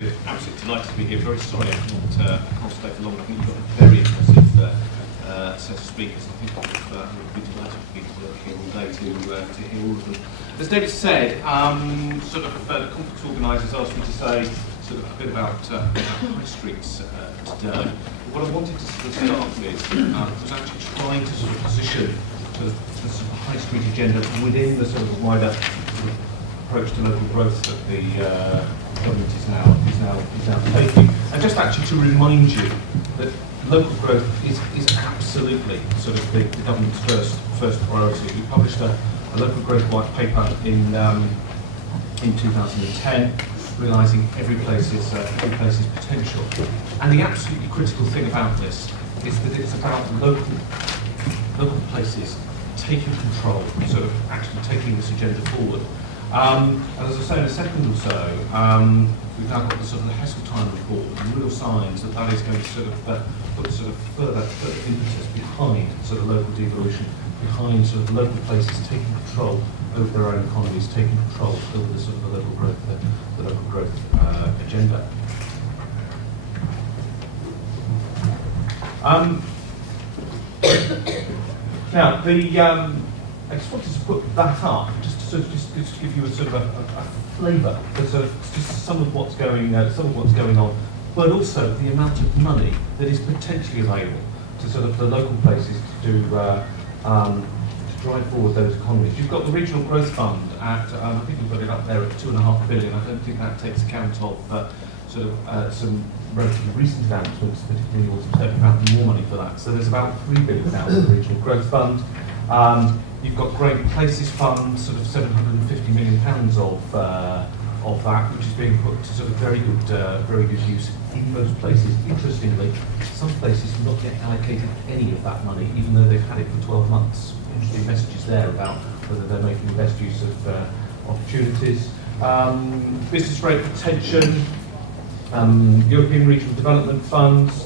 Absolutely delighted to be here. Very sorry I can't stay for long. I think you've got a very impressive set of speakers. I think we'll be delighted for people to here all day to hear all of them. As David said, the conference organisers asked me to say sort of a bit about high streets today. But what I wanted to sort of start with was actually trying to sort of position the sort of high street agenda within the sort of wider sort of approach to local growth that the government is now taking, and just actually to remind you that local growth is absolutely sort of the government's first priority. We published a local growth white paper in 2010, realising every place is potential. And the absolutely critical thing about this is that it's about local places taking control, sort of actually taking this agenda forward. And as I say in a second or so, we've now got the sort of the Heseltine report and real signs that that is going to sort of put sort of further impetus behind sort of local devolution, behind sort of local places taking control over their own economies, taking control over the sort of the local growth agenda. Now I just wanted to put that up just to give you a sort of a flavour of sort of just some of what's going on, but also the amount of money that is potentially available to sort of the local places to drive forward those economies. You've got the Regional Growth Fund at I think we've got it up there at £2.5 billion. I don't think that takes account of some relatively recent announcements, particularly also about more money for that. So there's about £3 billion now in the Regional Growth Fund. You've got Great Places Fund, sort of £750 million of that, which is being put to sort of very good use in most places. Interestingly, some places have not yet allocated any of that money, even though they've had it for 12 months. Interesting messages there about whether they're making the best use of opportunities. Business rate retention, European Regional Development Funds,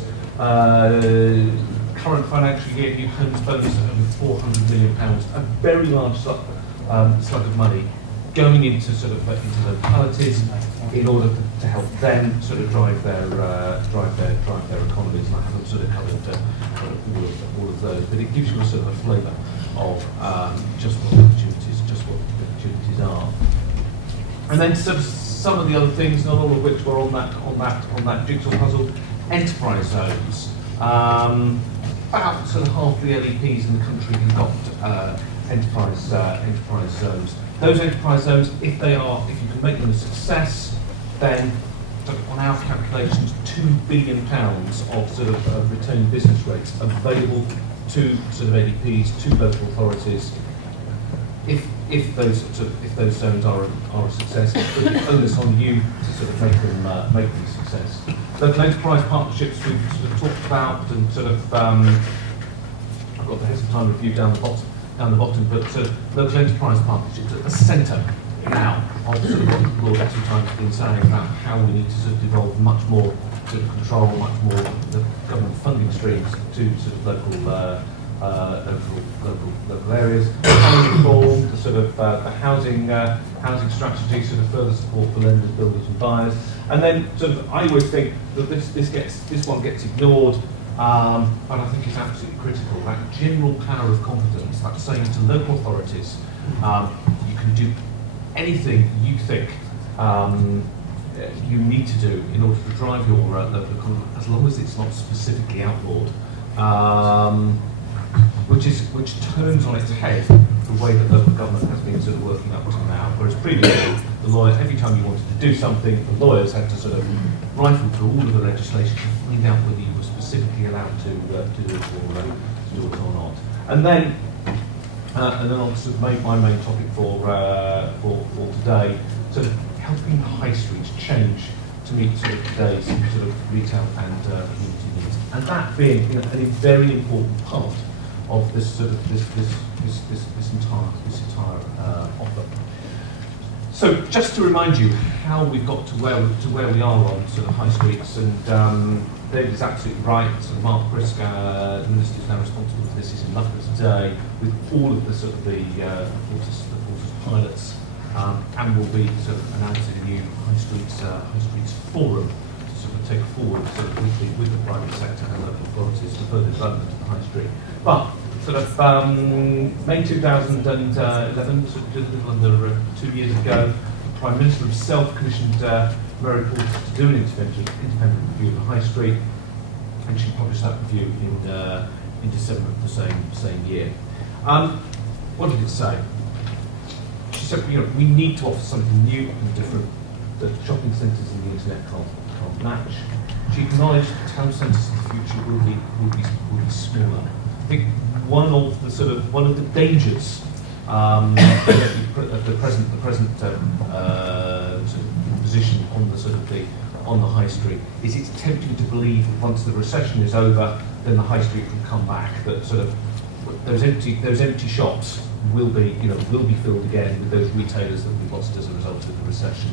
current financial year new homes bonus of over £400 million, a very large slug of money going into sort of into localities in order to help them sort of drive their economies. And I haven't sort of covered all of those, but it gives you a sort of a flavour of just what the opportunities are. And then sort of some of the other things, not all of which were on that jigsaw puzzle. Enterprise zones. About sort of half the LEPs in the country have got enterprise zones. Those enterprise zones, if you can make them a success, then on our calculations, £2 billion of sort of retained business rates available to sort of LEPs, to local authorities. If those zones are a success, it's put the onus on you to sort of make them a success. Local enterprise partnerships we've sort of talked about, and sort of I've got the Heseltine review down the bottom, but sort of local enterprise partnerships at the centre now of sort of what Lord Heseltine has been saying about how we need to sort of devolve much more sort of control, much more the government funding streams to sort of local areas. Housing reform, the sort of the housing strategy, sort of further support for lenders, builders, and buyers. And then sort of I always think that this one gets ignored, but I think it's absolutely critical. That general power of competence, that saying to local authorities, you can do anything you think you need to do in order to drive your local economy, as long as it's not specifically outlawed. Which turns on its head the way that local government has been sort of working up to now. Whereas previously, the lawyer, every time you wanted to do something, the lawyers had to sort of rifle through all of the legislation to find out whether you were specifically allowed to do it or not. And then on sort of my main topic for today, sort of helping the high streets change to meet sort of today's sort of retail and community needs, and that being a very important part of this sort of this entire offer. So just to remind you how we've got to where we are on sort of high streets, and David is absolutely right. So Mark Brisk, the minister who's now responsible for this, is in London today with all of the sort of the forces pilots and will be sort of announcing a new High Streets Forum to sort of take forward sort of with the private sector and local authorities for further development of the High Street. But sort of May 2011, sort of just a little under 2 years ago, the Prime Minister himself commissioned Mary Porter to do an independent review of the High Street, and she published that review in December of the same year. What did it say? She said, we need to offer something new and different that shopping centres and the internet can't match. She acknowledged that town centres in the future will be smaller. I think one of the dangers of the present sort of position on the high street is it's tempting to believe that once the recession is over, then the high street will come back. That sort of those empty shops will be filled again with those retailers that we lost as a result of the recession.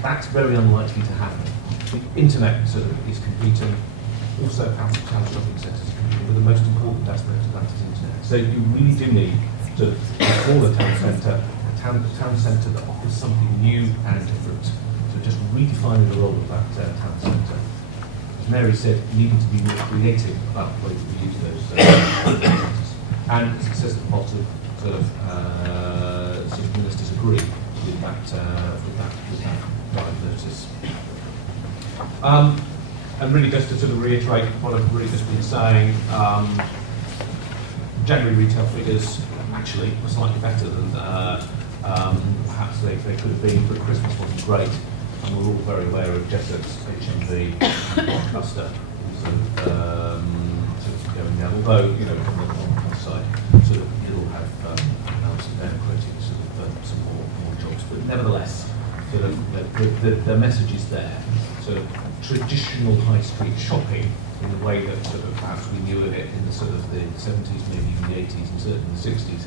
That's very unlikely to happen. The internet sort of is competing. Also, town shopping centres are competing, but the most important aspect of that is internet. So you really do need to call a town centre a town centre that offers something new and different. So just redefining the role of that town centre. As Mary said, needing to be more creative about the way that we use those centres. And as it says at the bottom, sort of ministers agree with that diagnosis. And really just to sort of reiterate what I've really just been saying, January retail figures actually were slightly better than perhaps they could have been, but Christmas wasn't great. And we're all very aware of Jessett's HMV cluster sort of going down, although, on the plus side, sort of it'll have announced them creating sort of some more jobs. But nevertheless, sort of the message is there. Sort of traditional high street shopping in the way that sort of perhaps we knew of it in the sort of the 70s, maybe even the 80s, and certainly the 60s,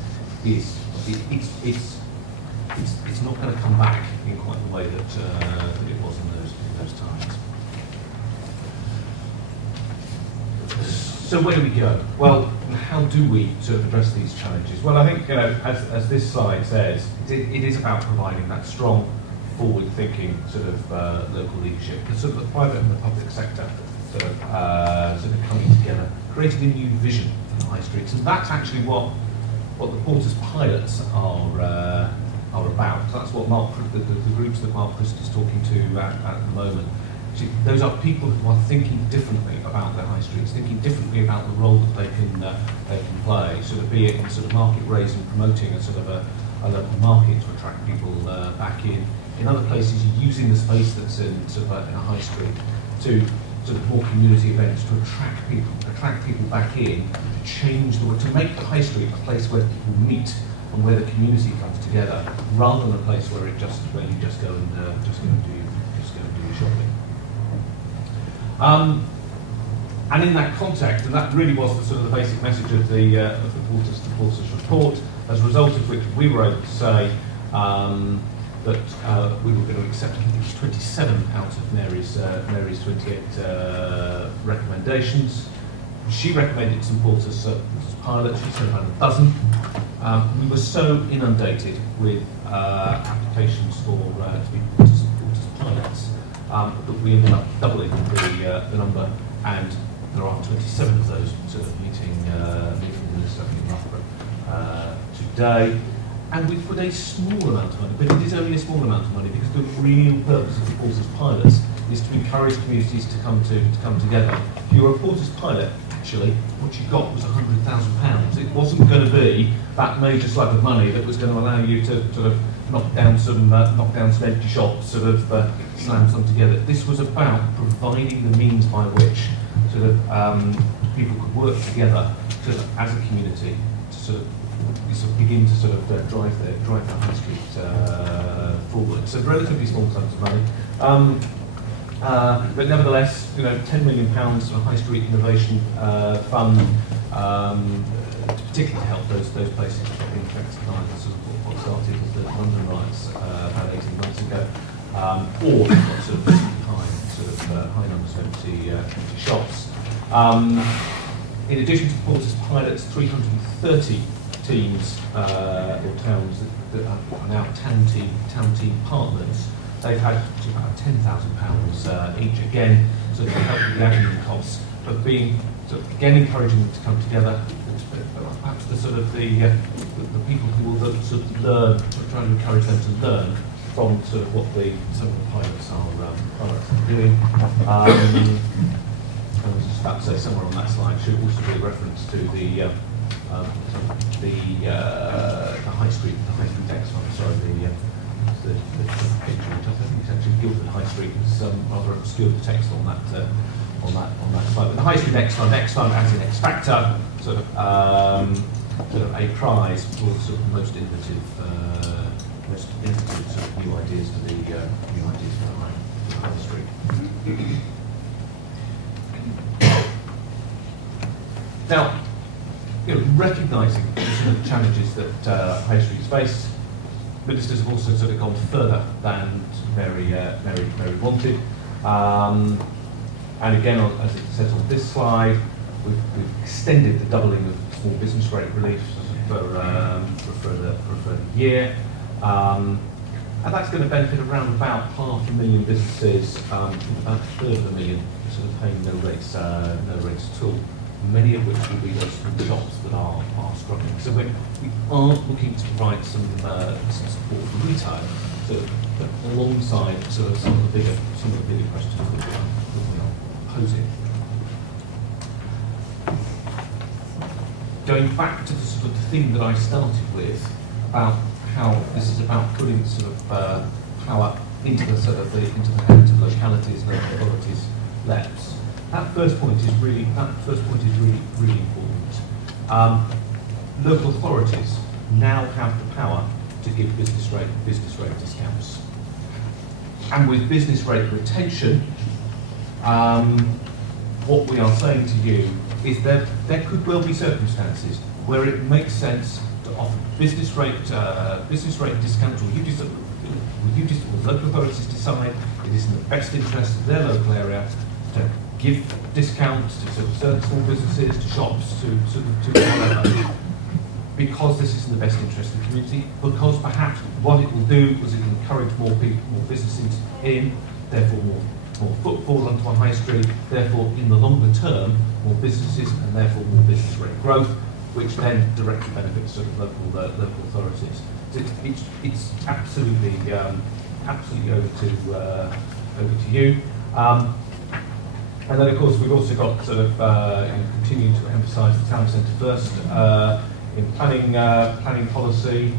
it's not going to come back in quite the way that it was in those times. So where do we go? Well, how do we sort of address these challenges? Well, I think as this slide says, it is about providing that strong, forward-thinking sort of local leadership, the sort of the private and the public sector sort of coming together, creating a new vision for the high streets, and that's actually what the Porter's pilots are about. So that's what the groups that Mark Christ is talking to at the moment. See, those are people who are thinking differently about their high streets, thinking differently about the role that they can play. Sort of be it in sort of market raising, promoting a sort of a local market to attract people back in. In other places, you're using the space that's in sort of in a high street to sort of more community events to attract people back in, to make the high street a place where people meet and where the community comes together, rather than a place where you just go and do your shopping. And in that context, and that really was the sort of the basic message of the Porter's report, as a result of which we were able to say that we were going to accept, I think it was 27 out of Mary's 28 recommendations. She recommended some Porter's pilots. She said about a dozen. We were so inundated with applications to be Porter's pilots that we ended up doubling the number, and there are 27 of those sort of meeting the list up in Loughborough today. And we put a small amount of money, but it is only a small amount of money, because the real purpose of the Porter's pilots is to encourage communities to come together. If you're a Porter's pilot, actually, what you got was £100,000. It wasn't going to be that major slug of money that was going to allow you to sort of knock down some empty shops, sort of slam some together. This was about providing the means by which sort of people could work together sort of as a community to sort of begin to sort of drive the high street forward. So relatively small sums of money. But nevertheless, £10 million for a high street innovation fund, particularly to help those places that have been affected by sort of what started as the London riots about 18 months ago, or got sort of high numbers of empty shops. In addition to Porter's pilots, 330 teams or towns that are now town team partners, they've had about £10,000 each, again, sort of helping the admin costs, but being sort of, again, encouraging them to come together. Perhaps the sort of the people who will sort of learn, trying to encourage them to learn from sort of what some of the pilots are doing. I was just about to say somewhere on that slide should also be a reference to the high street Exxon. Sorry, the picture, which I think is actually Guildford High Street, is rather obscured the text on that slide. But the High Street Exxon as an X Factor, sort of a prize for sort of most innovative sort of new ideas for the high street. Now, recognising the sort of challenges that high streets face, ministers have also sort of gone further than Mary wanted. And again, as it says on this slide, we've extended the doubling of small business rate relief for a further year. And that's going to benefit around about 500,000 businesses, about a third of a million sort of paying no rates at all. Many of which will be those shops that are struggling. So we are looking to provide some support for retail, sort of alongside sort of some of the bigger questions that we are posing. Going back to the sort of thing that I started with about how this is about putting sort of power into the hands of localities, local authorities, LEPs. That first point is really important. Local authorities now have the power to give business rate discounts, and with business rate retention, what we are saying to you is that there could well be circumstances where it makes sense to offer business rate discounts, or local authorities decide it is in the best interest of their local area to give discounts to certain small businesses, to shops, to whatever, because this is in the best interest of the community, because perhaps what it will do is it will encourage more businesses in, therefore more footfall onto a high street, therefore in the longer term, more businesses and therefore more business rate growth, which then directly benefits sort of local authorities. So it's absolutely over to you. And then, of course, we've also got sort of continuing to emphasise the town centre first in planning policy,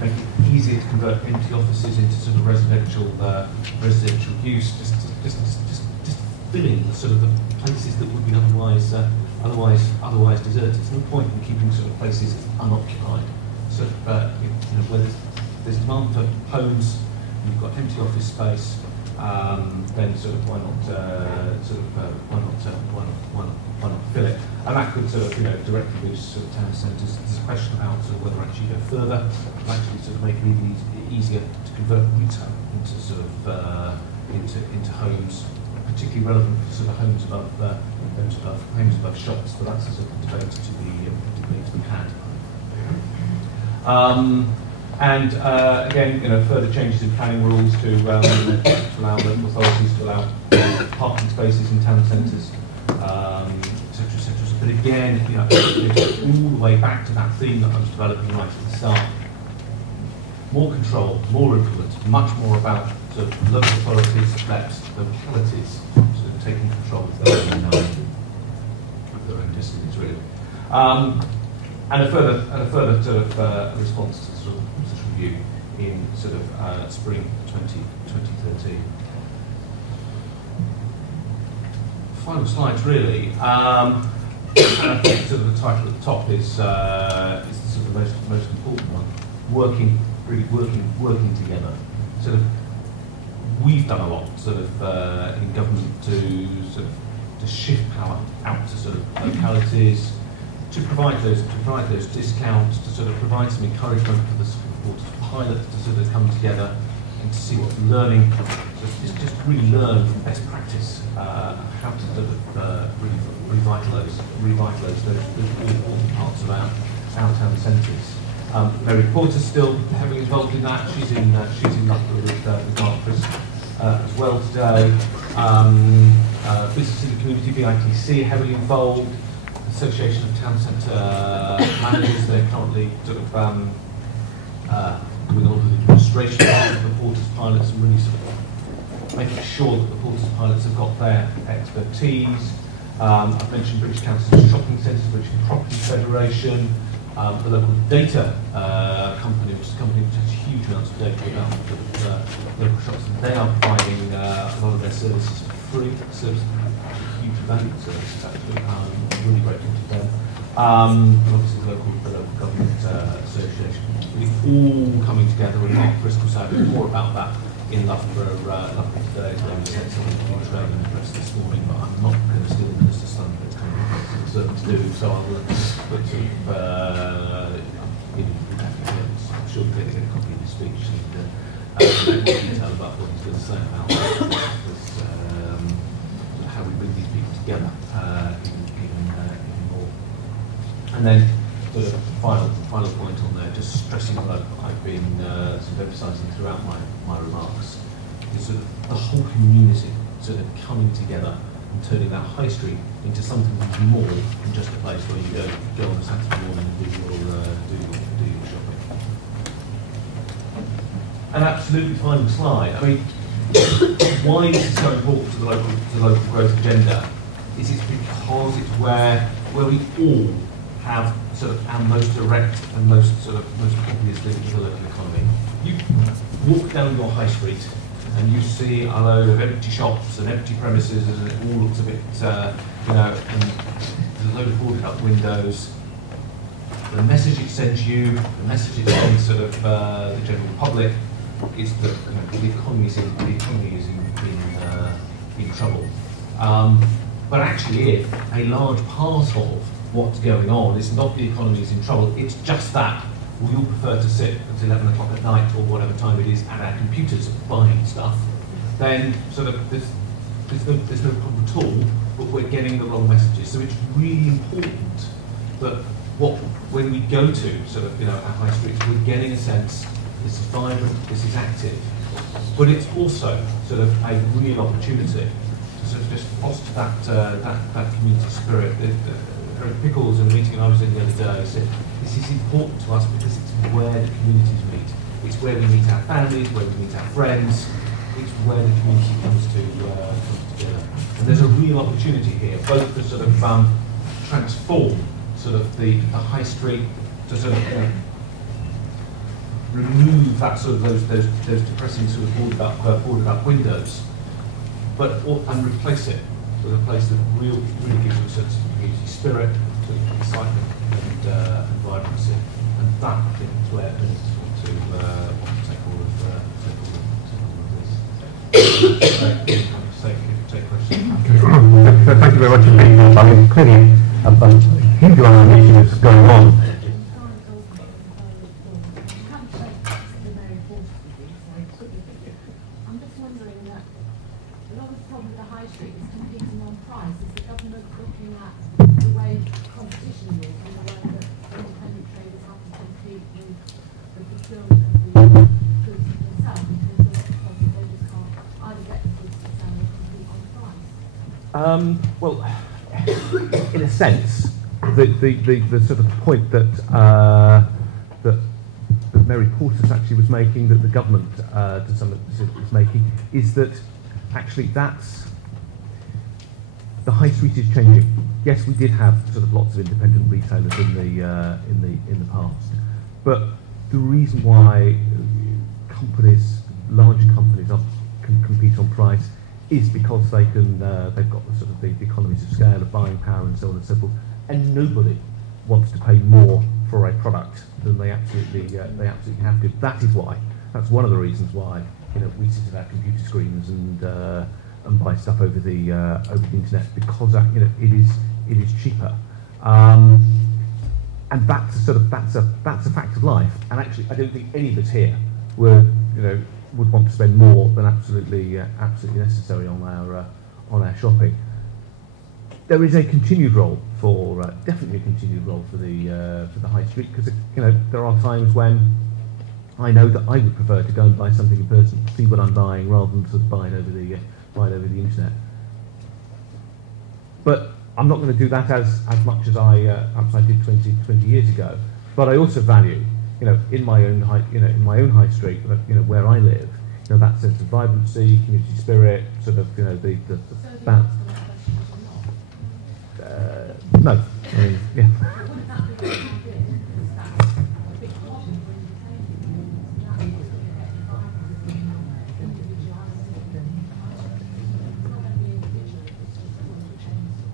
make it easier to convert empty offices into sort of residential use, just filling the sort of the places that would be otherwise deserted. There's no point in keeping sort of places unoccupied. So where there's demand for homes, you've got empty office space. Then sort of why not fill it? And that could sort of directly reach sort of town centres. There's a question about sort of whether actually go further, actually sort of make it even easier to convert retail into sort of into homes, particularly relevant for sort of homes above shops. But that's a sort of debate to be had. And again, further changes in planning rules to allow local authorities to allow parking spaces in town centres, etc., etc. But again, all the way back to that theme that I was developing right at the start. More control, more influence, much more about sort of local authorities, LEPs, localities, sort of taking control of their own destinies, really. And a further sort of response to sort of review in sort of spring 2013. Final slides, really. And I think sort of the title at the top is sort of the most important one. Working together. Sort of, we've done a lot sort of in government to shift power out to sort of localities, to provide those discounts, to sort of provide some encouragement for the pilots to sort of come together and to see what learning, just really learn from best practice how to sort of revitalise those really important parts of town centres. Mary Porter's still heavily involved in that. She's in Loughborough with Dartford as well today. Business in the community, BITC, heavily involved. Association of Town Centre Managers, they're currently sort of doing all the administration of the Porters pilots and really sort of making sure that the Porters pilots have got their expertise. I've mentioned British Council Shopping Centres, British Property Federation, the local data company, which is a company which has huge amounts of data about the local shops, and they are providing a lot of their services for free. Services, huge value services actually. Really grateful to them. And obviously the local government association, really all coming together. And Mark Bristol said more about that in Loughborough today. He said something to the Australian press this morning, but I'm not going to steal the minister's thunder. It's kind of certain to do, so I'll put sort of I'm sure we're going to get a copy of his speech and more detail about what he's going to say about this, how we bring these people together even more. And then sort of final point on there, just stressing what I've been sort of emphasising throughout my remarks, is sort of the whole community sort of coming together and turning that high street into something that's more than just a place where you go on a Saturday morning and do your shopping. An absolutely final slide. I mean, why this is so important to the local growth agenda is it's because it's where we all have sort of our most direct and most obvious link to the local economy. You walk down your high street and you see a load of empty shops and empty premises, and it all looks a bit, and there's a load of boarded up windows. The message it sends you, the message it sends sort of the general public, is that the economy is in trouble. But actually, if a large part of what's going on is not the economy is in trouble, it's just that we all prefer to sit at 11 o'clock at night or whatever time it is at our computers buying stuff, then sort of there's no problem at all, but we're getting the wrong messages. So it's really important that when we go to sort of our high streets, we're getting a sense this is vibrant, this is active, but it's also sort of a real opportunity to sort of just foster that community spirit. Eric Pickles, in a meeting I was in the other day, said this is important to us because it's where the communities meet. It's where we meet our families, where we meet our friends. It's where the community comes together. And there's a real opportunity here, both to sort of transform sort of the high street, to sort of remove that sort of those depressing sort of boarded up windows, and replace it with a place that really gives you a sense of community spirit, sort of excitement and vibrancy. And that, I think, is where ministers want to take all of this. Take questions. Thank you very much indeed. I mean, clearly a huge amount of initiatives going on. Well, in a sense, the sort of point that Mary Portas actually was making, that the government to some extent is making, is that actually that's the high street is changing. Yes, we did have sort of lots of independent retailers in the past, but the reason why large companies can compete on price is because they've got the sort of the economies of scale of buying power and so on and so forth, and nobody wants to pay more for a product than they absolutely have to. That's one of the reasons why we sit at our computer screens and buy stuff over the internet, because it is cheaper, and that's a fact of life. And actually, I don't think any of us here would want to spend more than absolutely necessary on our shopping. There is a continued role for definitely a continued role for the high street, because there are times when I know that I would prefer to go and buy something in person, see what I'm buying, rather than sort of buy it over the internet. But I'm not going to do that as much as I did 20 years ago. But I also value, in my own high street, where I live, that sense of vibrancy, community spirit, sort of, the no, I mean, yeah.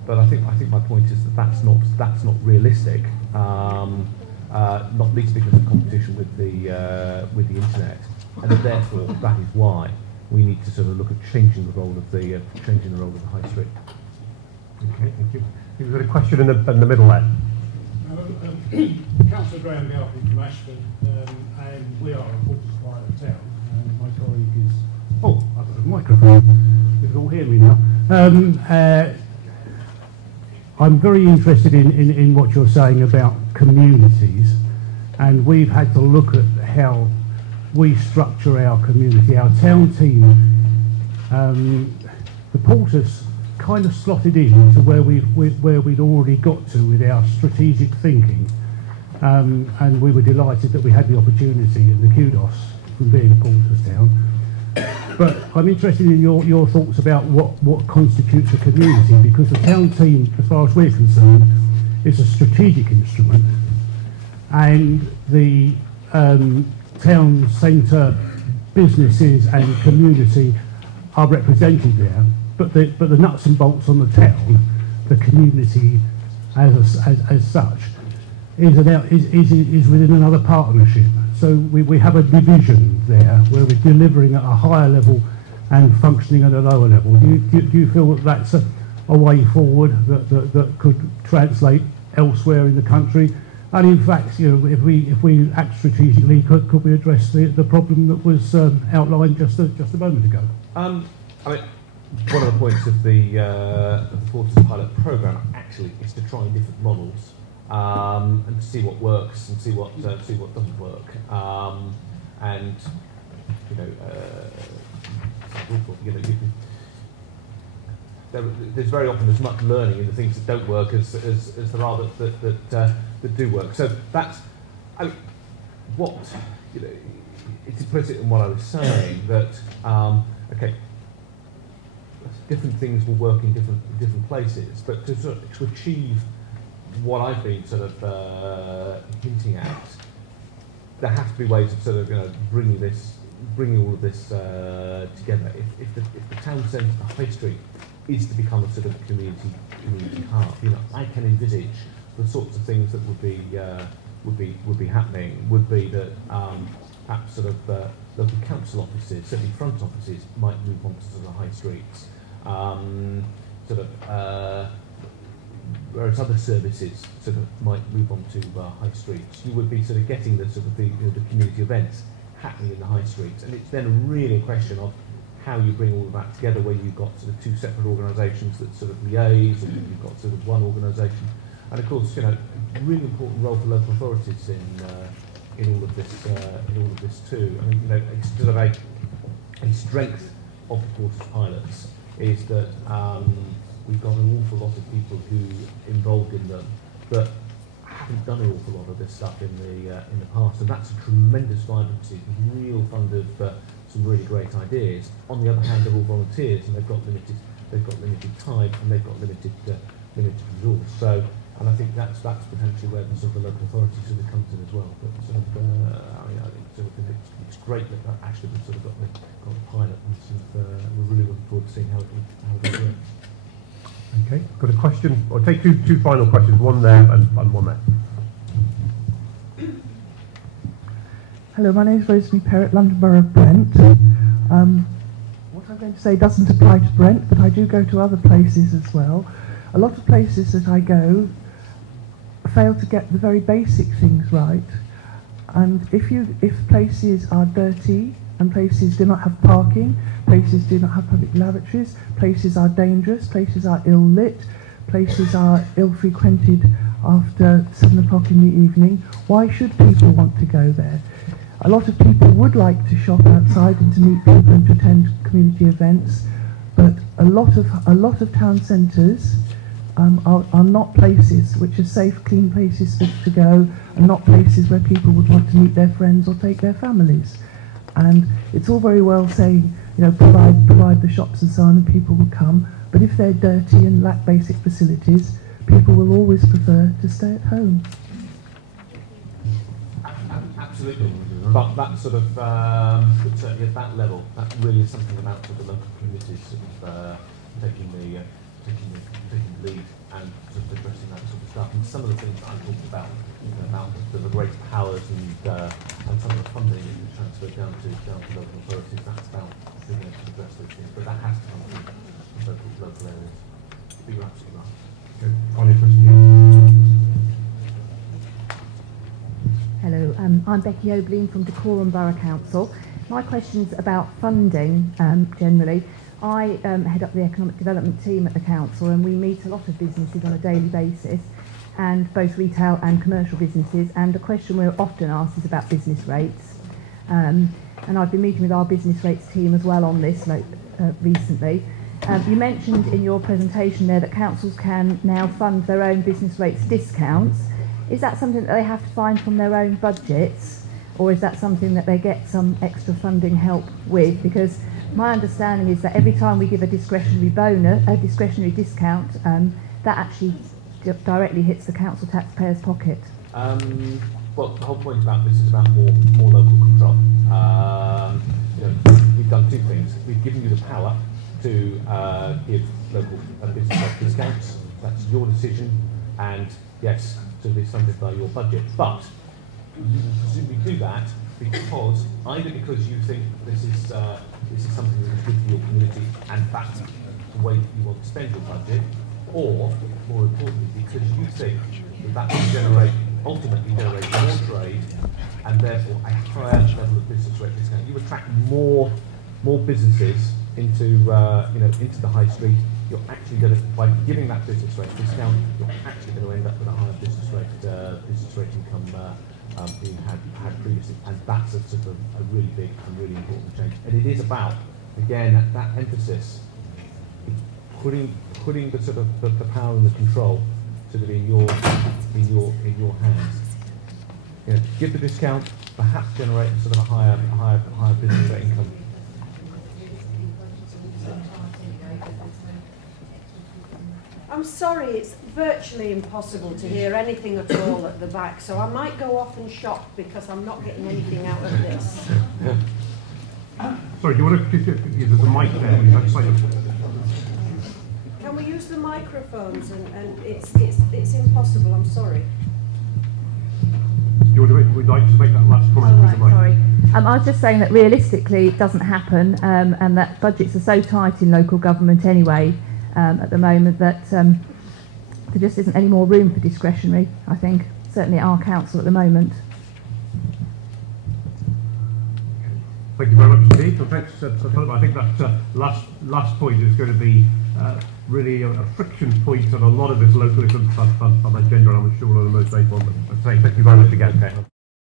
But I think my point is that that's not realistic. Not least because of competition with the internet, and therefore that is why we need to sort of look at changing the role of the high street. Okay, thank you. You've got a question in the middle there. Councillor Graham Galpin from Ashford, and we are a water supply of town. And my colleague is. Oh, I've got a microphone. You can all hear me now. I'm very interested in what you're saying about communities, and we've had to look at how we structure our community. Our town team, the Porters kind of slotted in to where we'd already got to with our strategic thinking, and we were delighted that we had the opportunity and the kudos from being a Porters town. But I'm interested in your thoughts about what constitutes a community, because the town team, as far as we're concerned, is a strategic instrument, and the town centre businesses and community are represented there. But the nuts and bolts on the town, the community as such, is within another partnership. So we have a division there where we're delivering at a higher level and functioning at a lower level. Do you feel that that's a way forward that could translate elsewhere in the country? And in fact, if we act strategically, could we address the problem that was outlined just a moment ago? I mean, one of the points of the Porters pilot programme actually is to try different models. And to see what works and see what doesn't work, and there's very often as much learning in the things that don't work as there are that do work. So that's it's implicit in what I was saying that okay, different things will work in different places, but to achieve what I've been sort of hinting at, there have to be ways of sort of bringing all of this together. If the town centre, the high street, is to become a sort of community hub, I can envisage the sorts of things that would be happening. Would be that perhaps sort of local council offices, certainly front offices, might move on to sort of high streets. Whereas other services sort of might move on to high streets. You would be sort of getting the sort of the community events happening in the high streets, and it's then really a question of how you bring all of that together, where you've got sort of two separate organisations that sort of liaise, and you've got sort of one organisation, and of course, a really important role for local authorities in all of this too. I mean, it's sort of a strength of the Porters pilots is that. We've got an awful lot of people who involved in them that haven't done an awful lot of this stuff in the past, and that's a tremendous vibrancy, a real fund of some really great ideas. On the other hand, they're all volunteers, and they've got limited time, and they've got limited resource. So, and I think that's potentially where the sort of the local authority sort of comes in as well. But sort of, I think sort of it's great that actually we've sort of got the pilot, and sort of, we're really looking forward to seeing how it works. Okay, got a question. I'll take two final questions, one there and one there. Hello, my name is Rosemary Perrott, London Borough of Brent. What I'm going to say doesn't apply to Brent, but I do go to other places as well. A lot of places that I go fail to get the very basic things right. And if places are dirty, and places do not have parking, places do not have public lavatories, places are dangerous, places are ill-lit, places are ill-frequented after 7 o'clock in the evening. Why should people want to go there? A lot of people would like to shop outside and to meet people and to attend community events, but a lot of town centres are not places which are safe, clean places to go, and not places where people would want to meet their friends or take their families. And it's all very well saying, you know, provide the shops and so on, and people will come. But if they're dirty and lack basic facilities, people will always prefer to stay at home. Absolutely. But that sort of, certainly at that level, that really is something about the local communities sort of taking the lead and sort of addressing that sort of stuff. And some of the things that I talked about, about the greater powers and some of the funding that you transfer down to local authorities, that's about being able to address those things. But that has to come from local areas. But you're absolutely right. Okay. Final question here. Hello, I'm Becky O'Blean from Dacorum Borough Council. My question's about funding generally. I head up the economic development team at the council, and we meet a lot of businesses on a daily basis, and both retail and commercial businesses, and the question we're often asked is about business rates. And I've been meeting with our business rates team as well on this recently. You mentioned in your presentation there that councils can now fund their own business rates discounts. Is that something that they have to find from their own budgets, or is that something that they get some extra funding help with? Because my understanding is that every time we give a discretionary discount, that actually directly hits the council taxpayer's pocket. Well, the whole point about this is about more local control. We've done two things. We've given you the power to give local business discounts. That's your decision, and yes, to be funded by your budget. But you presumably do that because either because you think this is something that is good for your community and that's the way that you want to spend your budget, or more importantly, because you think that will ultimately generate more trade and therefore a higher level of business rate discount. You attract more businesses into into the high street. You're actually going to, by giving that business rate discount, you're actually going to end up with a higher business rate income being had previously, and that's a sort of a really big and really important change. And it is about, again, that emphasis, putting the sort of the power and the control sort of in your hands. Give the discount, perhaps generate sort of a higher business rate income. I'm sorry, it's virtually impossible to hear anything at all at the back, so I might go off and shop because I'm not getting anything out of this. Sorry, do you want to, there's a mic there, you have to sign up. Can we use the microphones? And it's impossible, I'm sorry. We'd like to make that last comment. Right, sorry. I was just saying that realistically it doesn't happen, and that budgets are so tight in local government anyway at the moment that there just isn't any more room for discretionary, I think, certainly at our council at the moment. Thank you very much indeed. Well, thanks, Philip. I think that last point is going to be really a friction point on a lot of this localism agenda, and I'm sure one of the most valuable ones. Thank you very much again.